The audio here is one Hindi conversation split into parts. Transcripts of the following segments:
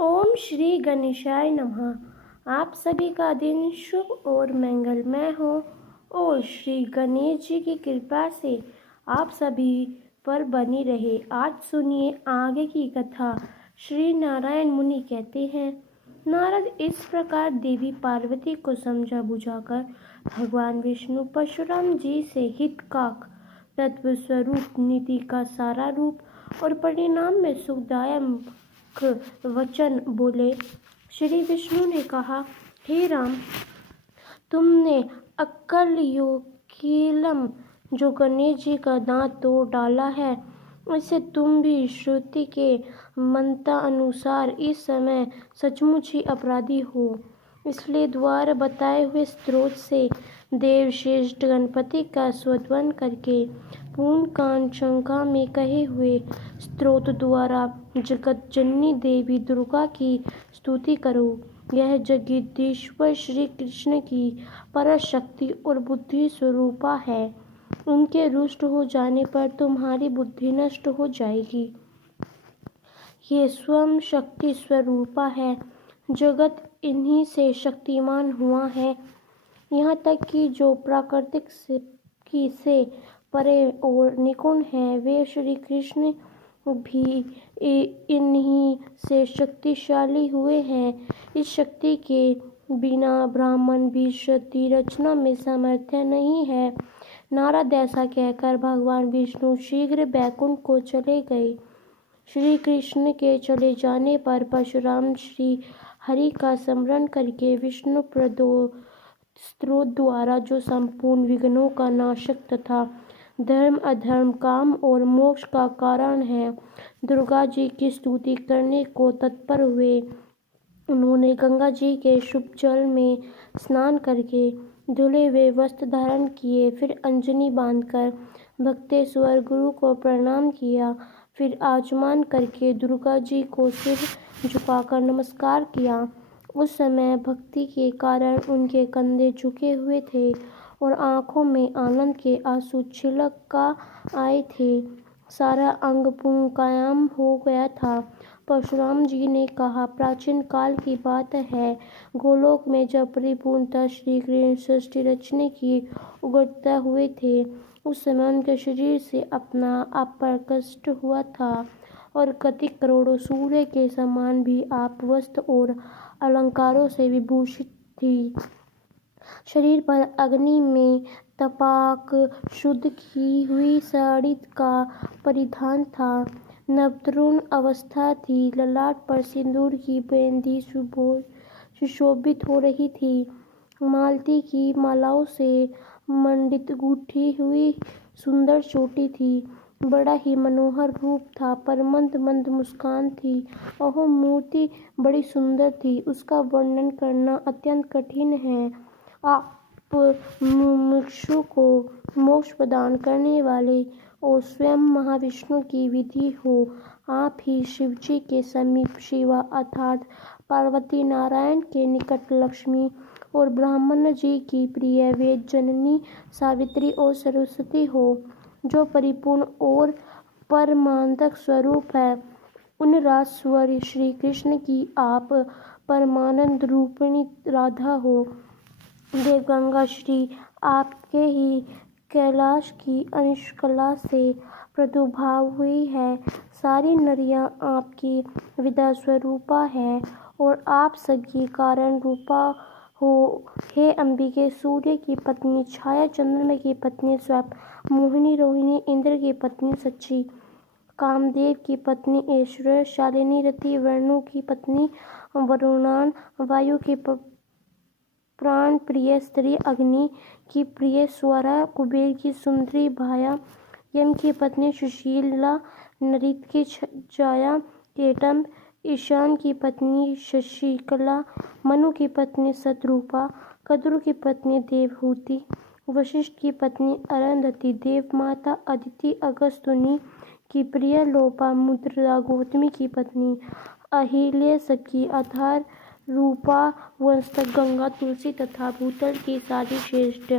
ओम श्री गणेशाय नमः। आप सभी का दिन शुभ और मंगलमय हो और श्री गणेश जी की कृपा से आप सभी पर बनी रहे। आज सुनिए आगे की कथा। श्री नारायण मुनि कहते हैं, नारद इस प्रकार देवी पार्वती को समझा बुझाकर भगवान विष्णु परशुराम जी से हित का तत्व स्वरूप नीति का सारा रूप और परिणाम में सुखदायक वचन बोले। श्री विष्णु ने कहा, हे राम, तुमने अक्कल योगीलम जो गणेश जी का दांत तोड़ डाला है, इससे तुम भी श्रुति के मंता अनुसार इस समय सचमुच ही अपराधी हो। इसलिए द्वारा बताए हुए स्त्रोत से देवश्रेष्ठ गणपति का स्वध्वन करके पूर्ण कांड शंका में कहे हुए स्त्रोत द्वारा जगत जननी देवी दुर्गा की स्तुति करो। यह जगदीश्वर श्री कृष्ण की पराशक्ति और बुद्धि स्वरूपा है। उनके रुष्ट हो जाने पर तुम्हारी बुद्धि नष्ट हो जाएगी। ये स्वयं शक्ति स्वरूपा है। जगत इन्हीं से शक्तिमान हुआ है। यहाँ तक कि जो प्राकृतिक से परे और निपुण है, वे श्री कृष्ण भी इन्हीं से शक्तिशाली हुए हैं। इस शक्ति के बिना ब्राह्मण भी सृष्टि रचना में सामर्थ्य नहीं है। नारद ऐसा कहकर भगवान विष्णु शीघ्र बैकुंठ को चले गए। श्री कृष्ण के चले जाने पर परशुराम श्री हरि का स्मरण करके विष्णु प्रदोष स्त्रोत द्वारा जो संपूर्ण विघ्नों का नाशक तथा धर्म अधर्म काम और मोक्ष का कारण है, दुर्गा जी की स्तुति करने को तत्पर हुए। उन्होंने गंगा जी के शुभ जल में स्नान करके धुले हुए वस्त्र धारण किए, फिर अंजनी बांधकर भक्तेश्वर गुरु को प्रणाम किया, फिर आचमन करके दुर्गा जी को सिर झुकाकर नमस्कार किया। उस समय भक्ति के कारण उनके कंधे झुके हुए थे और आंखों में आनंद के आंसू छलक आए थे। सारा अंग पुंकायम हो गया था। परशुराम जी ने कहा, प्राचीन काल की बात है, गोलोक में जब परिपूर्णतः श्री कृष्ण सृष्टि रचने की उगटता हुए थे, उस समय उनके शरीर से अपना आप पर कष्ट हुआ था और कति करोड़ों सूर्य के समान भी आप वस्त्र और अलंकारों से विभूषित थी। शरीर पर अग्नि में तपाक शुद्ध की हुई साड़ी का परिधान था। नवतरुण अवस्था थी। ललाट पर सिंदूर की बेंदी सुशोभित हो रही थी। मालती की मालाओं से मंडित गूंथी हुई सुंदर चोटी थी। बड़ा ही मनोहर रूप था, पर मंद मंद मुस्कान थी। वह मूर्ति बड़ी सुंदर थी, उसका वर्णन करना अत्यंत कठिन है। आप मुमुक्षु को मोक्ष प्रदान करने वाले और स्वयं महाविष्णु की विधि हो। आप ही शिवजी के समीप शिवा अर्थात पार्वती, नारायण के निकट लक्ष्मी और ब्रह्मन जी की प्रिय वेद जननी सावित्री और सरस्वती हो। जो परिपूर्ण और परमानंद स्वरूप है, उन राजस्वरी श्री कृष्ण की आप परमानंद रूपिणी राधा हो। देवगंगा श्री आपके ही कैलाश की अंशकला से प्रादुर्भाव हुई है। सारी नरियां आपकी विद्या स्वरूपा है और आप सबकी कारण रूपा हो। हे अंबिके, सूर्य की पत्नी छाया, चंद्रमा की पत्नी स्वयं मोहिनी, रोहिणी इंद्र की पत्नी सच्ची, कामदेव की पत्नी ऐश्वर्य शालिनी, रति वर्णों की पत्नी वरुणान, वायु की प्राण प्रिय स्त्री अग्नि की प्रिय स्वरा, कुबेर की सुंदरी भाया, यम की पत्नी सुशीला, नरित की छाया केटम्ब, ईशान की पत्नी शशिकला, मनु की पत्नी सतरूपा, कद्रु की पत्नी देवहूति, वशिष्ठ की पत्नी अरुंधति, देव माता अदिति अगस्तुनी की प्रिय लोपा मुद्रा, गौतमी की पत्नी अहिल्या, सखी आधार रूपा, वंशतक गंगा, तुलसी तथा भूतल की सारी श्रेष्ठ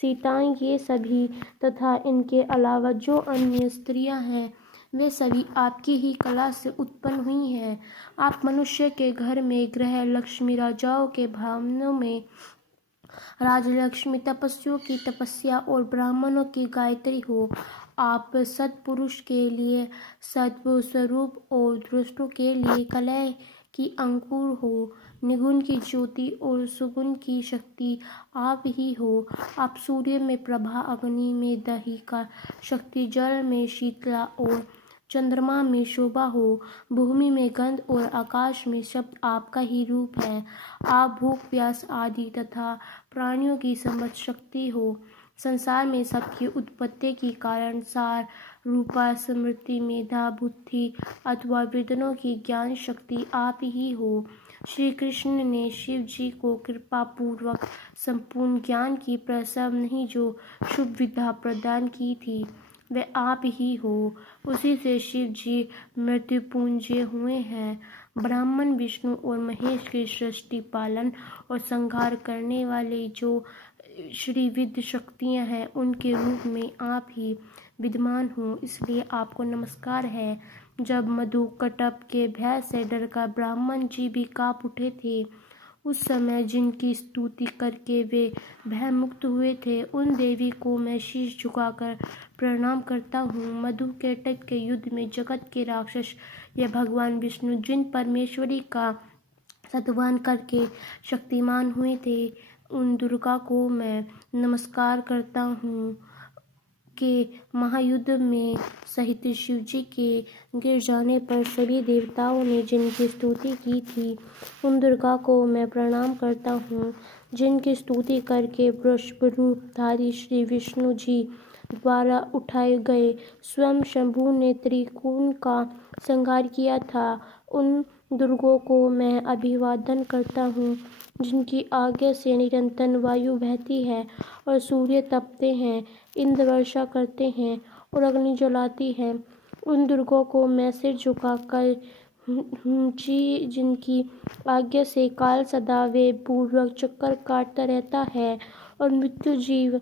सीताएं, ये सभी तथा इनके अलावा जो अन्य स्त्रियां हैं, वे सभी आपकी ही कला से उत्पन्न हुई हैं। आप मनुष्य के घर में ग्रह लक्ष्मी, राजाओं के भवनों में राजलक्ष्मी, तपस्वियों की तपस्या और ब्राह्मणों की गायत्री हो। आप सत्पुरुष के लिए सत्व स्वरूप और दुष्टों के लिए कलह की अंकुर हो। निगुण की ज्योति और सुगुण की शक्ति आप ही हो। आप सूर्य में प्रभा, अग्नि में दहिका शक्ति, जल में शीतला और चंद्रमा में शोभा हो। भूमि में गंध और आकाश में शब्द आपका ही रूप है। आप भूख प्यास आदि तथा प्राणियों की समझ शक्ति हो। संसार में सबकी उत्पत्ति की कारण सार रूपा स्मृति, मेधा, बुद्धि अथवा वेदनों की ज्ञान शक्ति आप ही हो। श्री कृष्ण ने शिव जी को कृपा पूर्वक संपूर्ण ज्ञान की प्रसव नहीं जो शुभ विद्या प्रदान की थी, वे आप ही हो। उसी से शिव जी मृत्युपुंजय हुए हैं। ब्राह्मण, विष्णु और महेश की सृष्टि, पालन और संहार करने वाले जो श्रीविद्य शक्तियाँ हैं, उनके रूप में आप ही विद्यमान हो, इसलिए आपको नमस्कार है। जब मधुकटप के भय से डरकर ब्राह्मण जी भी काँप उठे थे, उस समय जिनकी स्तुति करके वे भयमुक्त हुए थे, उन देवी को मैं शीश झुकाकर प्रणाम करता हूँ। मधु के तट के युद्ध में जगत के राक्षस या भगवान विष्णु जिन परमेश्वरी का सत्वान करके शक्तिमान हुए थे, उन दुर्गा को मैं नमस्कार करता हूँ। के महायुद्ध में सहित शिव जी के गिर जाने पर सभी देवताओं ने जिनकी स्तुति की थी, उन दुर्गा को मैं प्रणाम करता हूँ। जिनकी स्तुति करके वृषभ रूपधारी श्री विष्णु जी द्वारा उठाए गए स्वयं शंभु ने त्रिकोण का संहार किया था, उन दुर्गों को मैं अभिवादन करता हूँ। जिनकी आज्ञा से निरंतर वायु बहती है और सूर्य तपते हैं, इंद्र वर्षा करते हैं और अग्नि जलाती है, उन दुर्गों को मैं सिर झुकाकर जी जिनकी आज्ञा से काल सदा वे पूर्वक चक्कर काटता रहता है और मृत्यु जीव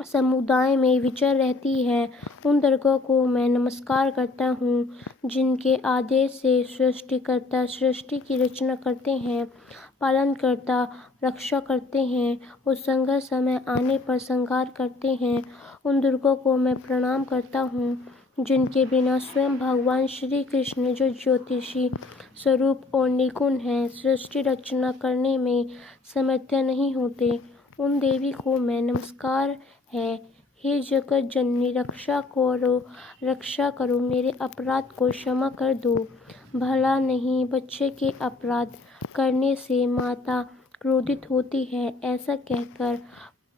समुदाय में विचर रहती है, उन दुर्गों को मैं नमस्कार करता हूँ। जिनके आदेश से सृष्टिकर्ता सृष्टि की रचना करते हैं, पालन करता रक्षा करते हैं और संघर्ष समय आने पर संहार करते हैं, उन दुर्गों को मैं प्रणाम करता हूँ। जिनके बिना स्वयं भगवान श्री कृष्ण जो ज्योतिषी स्वरूप और निगुण हैं, सृष्टि रचना करने में समर्थ नहीं होते, उन देवी को मैं नमस्कार है। हे जगत जननी, रक्षा करो, मेरे अपराध को क्षमा कर दो। भला नहीं, बच्चे के अपराध करने से माता क्रोधित होती है। ऐसा कहकर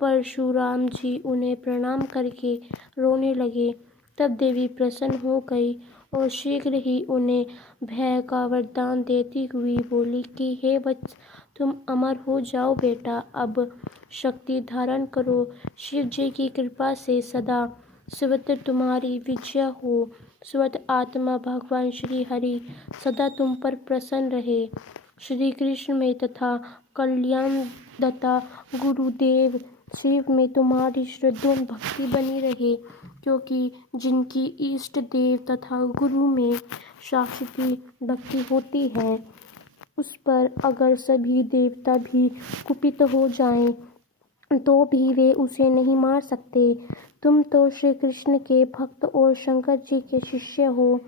परशुराम जी उन्हें प्रणाम करके रोने लगे। तब देवी प्रसन्न हो गई और शीघ्र ही उन्हें भय का वरदान देती हुई बोली कि हे वत्स, तुम अमर हो जाओ बेटा, अब शक्ति धारण करो। शिव जी की कृपा से सदा सर्वत्र तुम्हारी विजय हो। स्वत आत्मा भगवान श्री हरि सदा तुम पर प्रसन्न रहे। श्री कृष्ण में तथा कल्याणदाता गुरुदेव शिव में तुम्हारी श्रद्धा भक्ति बनी रहे, क्योंकि जिनकी इष्ट देव तथा गुरु में शाश्वती भक्ति होती है, उस पर अगर सभी देवता भी कुपित हो जाएं, तो भी वे उसे नहीं मार सकते। तुम तो श्री कृष्ण के भक्त और शंकर जी के शिष्य हो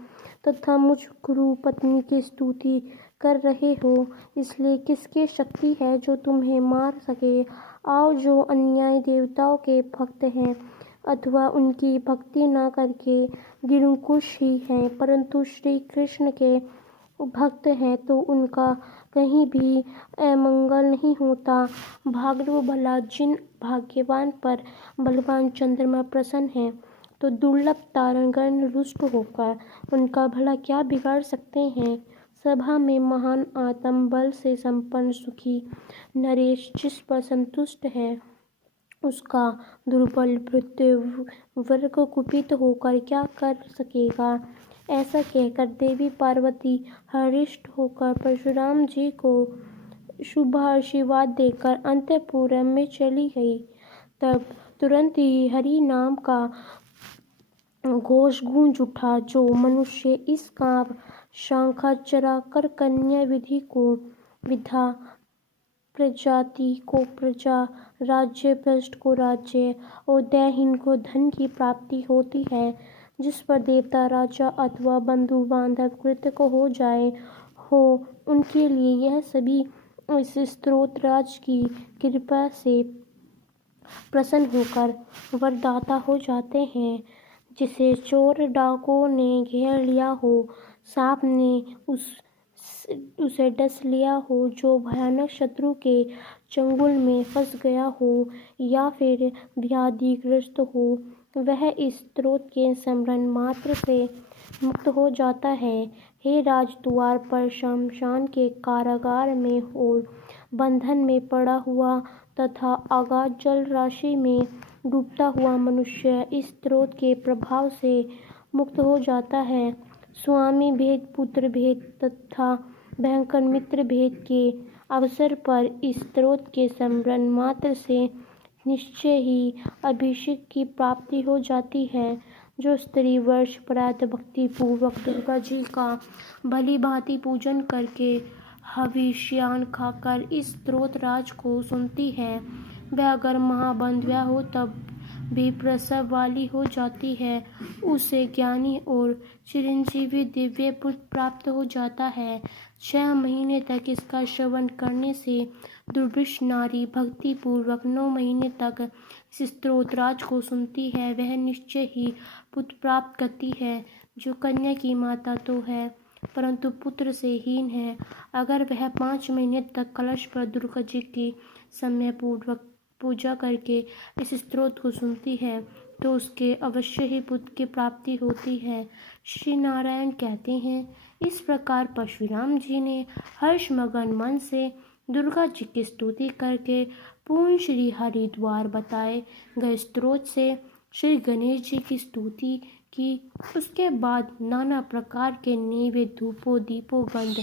तथा मुझ गुरु पत्नी की स्तुति कर रहे हो, इसलिए किसकी शक्ति है जो तुम्हें मार सके। आओ, जो अन्याय देवताओं के भक्त हैं अथवा उनकी भक्ति न करके निरंकुश ही हैं, परंतु श्री कृष्ण के भक्त हैं, तो उनका कहीं भी अमंगल नहीं होता। भाग लो भला, जिन भाग्यवान पर बलवान चंद्रमा प्रसन्न है, तो दुर्लभ तारगण रुष्ट होकर उनका भला क्या बिगाड़ सकते हैं। सभा में महान आत्म बल से संपन्न सुखी नरेश जिस पर संतुष्ट है, उसका दुर्बल भृत्य वर्ग कुपित होकर क्या कर सकेगा। ऐसा कहकर देवी पार्वती हरिष्ट होकर परशुराम जी को शुभ आशीर्वाद देकर अंतःपुर में चली गई। तब तुरंत ही हरि नाम का घोष गूंज उठा, जो मनुष्य इस कांप शाखा चरा कर कन्या विधि को विधा, प्रजाति को प्रजा, राज्य भ्रष्ट को राज्य और दयाहीन को धन की प्राप्ति होती है। जिस पर देवता, राजा अथवा बंधु बांधव कृतज्ञ हो जाए हो, उनके लिए यह सभी इस स्तोत्र राज की कृपा से प्रसन्न होकर वरदाता हो जाते हैं। जिसे चोर डाकुओं ने घेर लिया हो, सांप ने उसे डस लिया हो, जो भयानक शत्रु के चंगुल में फंस गया हो या फिर व्याधिग्रस्त हो, वह इस स्तोत्र के स्मरण मात्र से मुक्त हो जाता है। हे राजद्वार पर शमशान के कारागार में और बंधन में पड़ा हुआ तथा अगाध जल राशि में डूबता हुआ मनुष्य इस स्तोत्र के प्रभाव से मुक्त हो जाता है। स्वामी भेद, पुत्र भेद तथा भयंकर मित्र भेद के अवसर पर इस स्तोत्र के स्मरण मात्र से निश्चय ही अभिषेक की प्राप्ति हो जाती है। जो स्त्री वर्ष प्रातः भक्ति पूर्वक दुर्गा जी का भली भांति पूजन करके हविष्यान्न खाकर इस स्तोत्र राज को सुनती है, वह अगर महाबंध्या हो तब भी प्रसव वाली हो जाती है। उसे ज्ञानी और चिरंजीवी दिव्य पुत्र प्राप्त हो जाता है। 6 महीने तक इसका श्रवण करने से दुर्भिक्ष नारी भक्ति पूर्वक 9 महीने तक इस स्तोत्र राज को सुनती है, वह निश्चय ही पुत्र प्राप्त करती है। जो कन्या की माता तो है परंतु पुत्र से हीन है, अगर वह 5 महीने तक कलश पर दुर्गा जी की समय पूर्वक पूजा करके इस स्तोत्र को सुनती है, तो उसके अवश्य ही पुत्र की प्राप्ति होती है। श्री नारायण कहते हैं, इस प्रकार परशुराम जी ने हर्षमगन मन से दुर्गा जी की स्तुति करके पूर्ण श्री हरिद्वार बताए गए स्तोत्र से श्री गणेश जी की स्तुति की। उसके बाद नाना प्रकार के नैवेद्य, धूपों, दीपों, गंध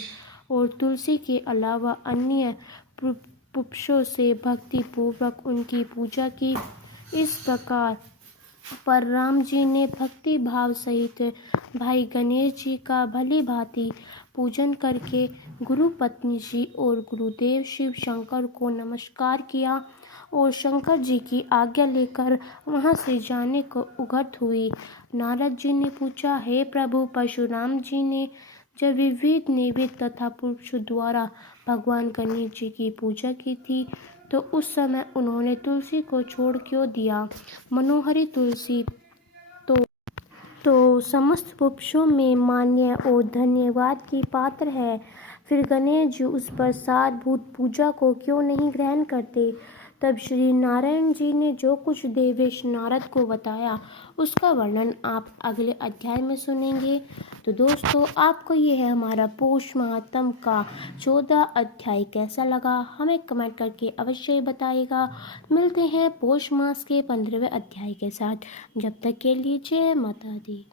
और तुलसी के अलावा अन्य पुष्पों से भक्ति पूर्वक उनकी पूजा की। इस प्रकार पर राम जी ने भक्ति भाव सहित भाई गणेश जी का भली भांति पूजन करके गुरु पत्नी जी और गुरुदेव शिव शंकर को नमस्कार किया और शंकर जी की आज्ञा लेकर वहां से जाने को उगत हुई। नारद जी ने पूछा, हे प्रभु, परशुराम जी ने जब विविध नैवेद्य तथा पुरुषों द्वारा भगवान गणेश जी की पूजा की थी, तो उस समय उन्होंने तुलसी को छोड़ क्यों दिया? मनोहरी तुलसी तो समस्त पुरुषों में मान्य और धन्यवाद की पात्र है, फिर गणेश जी उस पर साधभूत पूजा को क्यों नहीं ग्रहण करते? तब श्री नारायण जी ने जो कुछ देवेश नारद को बताया, उसका वर्णन आप अगले अध्याय में सुनेंगे। तो दोस्तों, आपको ये है हमारा पौष महात्म का 14 अध्याय कैसा लगा, हमें कमेंट करके अवश्य बताइएगा। मिलते हैं पौष मास के 15वें अध्याय के साथ। जब तक के लिए जय माता दी।